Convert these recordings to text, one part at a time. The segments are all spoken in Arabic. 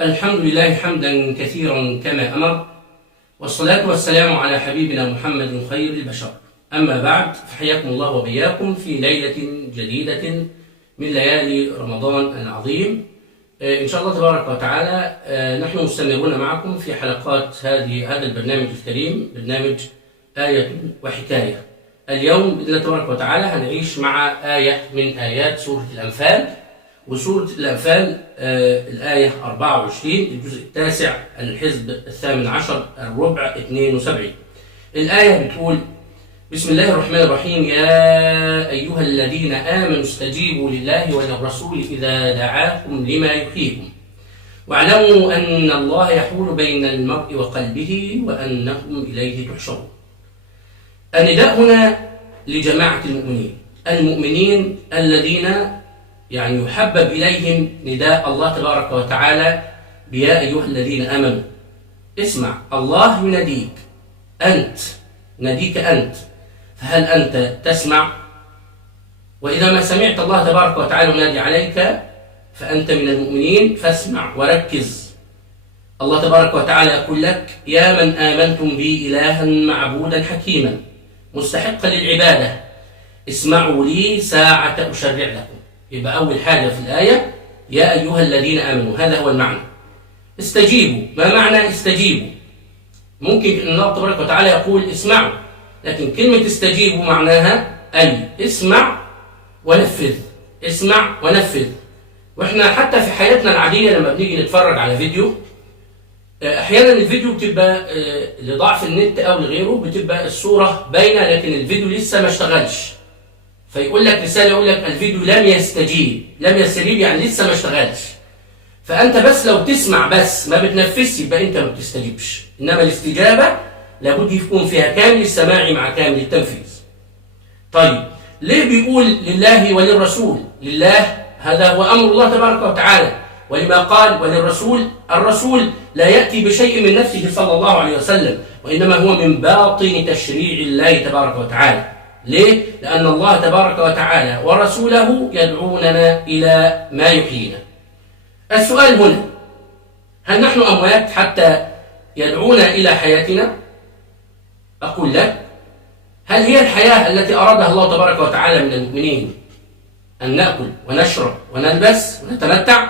الحمد لله حمدا كثيرا كما أمر، والصلاة والسلام على حبيبنا محمد خير البشر. أما بعد، فحياكم الله وبياكم في ليلة جديدة من ليالي رمضان العظيم. إن شاء الله تبارك وتعالى نحن مستمرون معكم في حلقات هذا البرنامج الكريم، برنامج آية وحكاية. اليوم بإذن الله تبارك وتعالى هنعيش مع آية من آيات سورة الأنفال، وسورة الأنفال الآية 24، الجزء التاسع، الحزب الثامن عشر، الربع 72. الآية بتقول: بسم الله الرحمن الرحيم. يا أيها الذين آمنوا استجيبوا لله وللرسول إذا دعاكم لما يحييكم واعلموا أن الله يحول بين المرء وقلبه وأنهم إليه تحشرون. النداء هنا لجماعة المؤمنين الذين يحبب إليهم نداء الله تبارك وتعالى بيا أيها الذين آمنوا. اسمع، الله يناديك، نديك أنت، فهل أنت تسمع؟ وإذا ما سمعت الله تبارك وتعالى ينادي عليك فأنت من المؤمنين، فاسمع وركز. الله تبارك وتعالى يقول لك: يا من آمنتم بي إلها معبودا حكيما مستحقا للعبادة، اسمعوا لي ساعة أشرع لكم. يبقى أول حاجة في الآية يا أيها الذين آمنوا، هذا هو المعنى. استجيبوا. ما معنى استجيبوا؟ ممكن أن الله تبارك وتعالى يقول اسمعوا، لكن كلمة استجيبوا معناها أي اسمع ونفذ، اسمع ونفذ. وإحنا حتى في حياتنا العادية لما بنيجي نتفرج على فيديو، أحيانا الفيديو بتبقى لضعف النت أو لغيره بتبقى الصورة باينة لكن الفيديو لسه ما اشتغلش، فيقول لك رسالة يقول لك الفيديو لم يستجيب. لم يستجيب يعني لسه ما اشتغلش. فأنت بس لو تسمع بس ما بتنفذش يبقى أنت ما بتستجيبش. إنما الاستجابة لابد يكون فيها كامل السماع مع كامل التنفيذ. طيب، ليه بيقول لله وللرسول؟ لله هذا هو أمر الله تبارك وتعالى، ولما قال وللرسول، الرسول لا يأتي بشيء من نفسه صلى الله عليه وسلم، وإنما هو من باطن تشريع الله تبارك وتعالى. ليه؟ لأن الله تبارك وتعالى ورسوله يدعوننا إلى ما يحيينا. السؤال هنا: هل نحن أموات حتى يدعونا إلى حياتنا؟ أقول لك: هل هي الحياة التي أرادها الله تبارك وتعالى من المؤمنين أن نأكل ونشرب ونلبس ونتمتع؟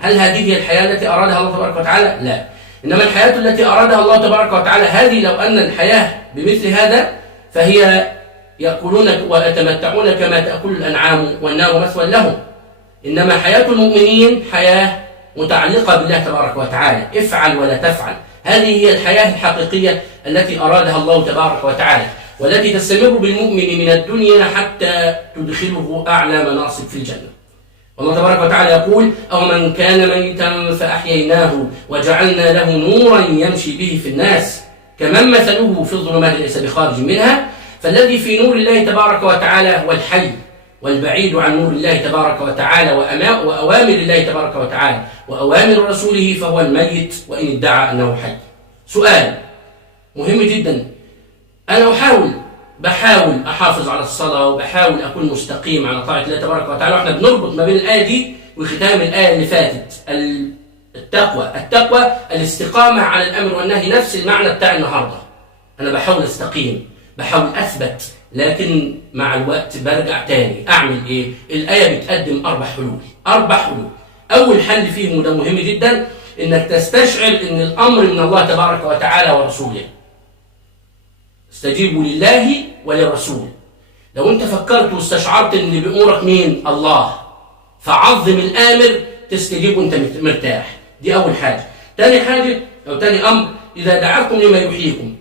هل هذه هي الحياة التي أرادها الله تبارك وتعالى؟ لا. إنما الحياة التي أرادها الله تبارك وتعالى هذه، لو أن الحياة بمثل هذا فهي يأكلون ويتمتعون كما تأكل الأنعام والنار مثوى لهم. إنما حياة المؤمنين حياة متعلقة بالله تبارك وتعالى، افعل ولا تفعل. هذه هي الحياة الحقيقية التي أرادها الله تبارك وتعالى، والتي تستمر بالمؤمن من الدنيا حتى تدخله أعلى مناصب في الجنة. والله تبارك وتعالى يقول: أو من كان ميتا فأحييناه وجعلنا له نورا يمشي به في الناس كمن مثله في الظلمات ليس بخارج منها. فالذي في نور الله تبارك وتعالى هو الحي، والبعيد عن نور الله تبارك وتعالى وأوامر الله تبارك وتعالى وأوامر رسوله فهو الميت وإن ادعى أنه حي. سؤال مهم جدا. أنا بحاول أحافظ على الصلاة وبحاول أكون مستقيم على طاعة الله تبارك وتعالى، وإحنا بنربط ما بين الآية دي وختام الآية اللي فاتت. التقوى الاستقامة على الأمر والنهي، نفس المعنى بتاع النهاردة. أنا بحاول أستقيم، بحاول أثبت، لكن مع الوقت برجع تاني. أعمل إيه؟ الآية بتقدم 4 حلول. أول حل فيهم، وده مهم جدا، إنك تستشعر إن الأمر من الله تبارك وتعالى ورسوله. استجيبوا لله وللرسول. لو أنت فكرت واستشعرت إن اللي بأمرك مين؟ الله، فعظم الآمر، تستجيب وأنت مرتاح. دي أول حاجة. تاني حاجة أو تاني أمر: إذا دعاكم لما يحييكم،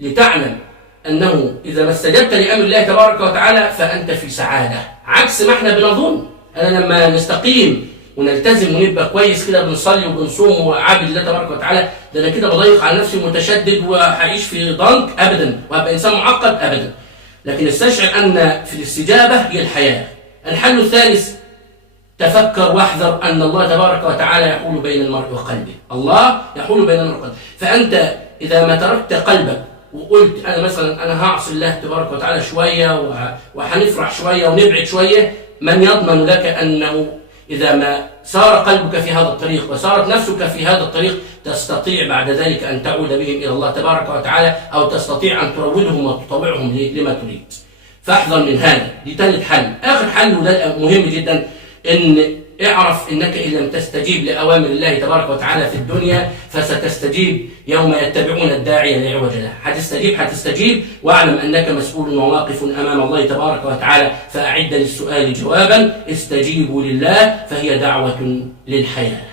لتعلم أنه إذا ما استجبت لأمر الله تبارك وتعالى فأنت في سعادة، عكس ما احنا بنظن. أنا لما نستقيم ونلتزم ونبقى كويس كده بنصلي وبنصوم وعابد الله تبارك وتعالى، ده أنا كده بضيق على نفسي ومتشدد وهعيش في ضنك أبدا، وهبقى إنسان معقد أبدا. لكن استشعر أن في الاستجابة هي الحياة. الحل الثالث: تفكر واحذر أن الله تبارك وتعالى يحول بين المرء وقلبه. الله يحول بين المرء وقلبه. فأنت إذا ما تركت قلبك وقلت أنا مثلا أنا هعصي الله تبارك وتعالى شوية وهنفرح شوية ونبعد شوية، من يضمن لك أنه إذا ما سار قلبك في هذا الطريق وسارت نفسك في هذا الطريق تستطيع بعد ذلك أن تعود بهم إلى الله تبارك وتعالى، أو تستطيع أن تروضهم وتطوعهم لما تريد. فاحذر من هذا. دي ثالث حل. آخر حل وده مهم جدا، إن اعرف إنك إن لم تستجيب لأوامر الله تبارك وتعالى في الدنيا فستستجيب يوم يتبعون الداعي لا عوج له. هتستجيب، واعلم أنك مسؤول وواقف أمام الله تبارك وتعالى، فأعد للسؤال جوابا. استجيبوا لله فهي دعوة للحياة.